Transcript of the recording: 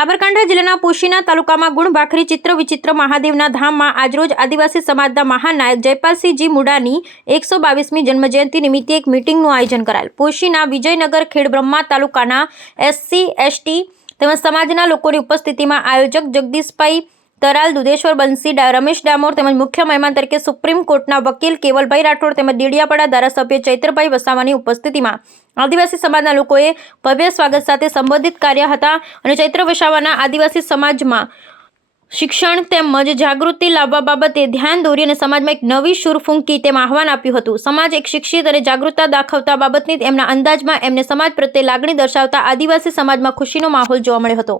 સાબરકાંઠા જિલ્લાના પોશીના તાલુકામાં ગુણભાખરી ચિત્ર વિચિત્ર મહાદેવના ધામમાં આજરોજ આદિવાસી સમાજના મહાનાયક જયપાલસિંહજી મુડાની 122મી જન્મજયંતિ નિમિત્તે એક મીટિંગનું આયોજન કરાયેલ। પોશીના વિજયનગર ખેડબ્રહ્મા તાલુકાના SC ST તેમજ સમાજના લોકોની ઉપસ્થિતિમાં આયોજક જગદીશભાઈ તરાલ, દુધેશ્વર બંસી, રમેશ ડામોર તેમજ મુખ્ય મહેમાન તરીકે સુપ્રીમ કોર્ટના વકીલ કેવલભાઈ રાઠોડ તેમજ દેડિયાપાડા ધારાસભ્ય ચૈત્રભાઈ વસાવાની ઉપસ્થિતિમાં આદિવાસી સમાજના લોકોએ ભવ્ય સ્વાગત સાથે સંબોધિત કર્યા હતા અને ચૈત્ર વસાવાના આદિવાસી સમાજમાં શિક્ષણ તેમજ જાગૃતિ લાવવા બાબતે ધ્યાન દોરી અને સમાજમાં એક નવી સૂર ફૂંકી તેમ આહવાન આપ્યું હતું। સમાજ એક શિક્ષિત અને જાગૃતતા દાખવતા બાબતની એમના અંદાજમાં એમને સમાજ પ્રત્યે લાગણી દર્શાવતા આદિવાસી સમાજમાં ખુશીનો માહોલ જોવા મળ્યો હતો।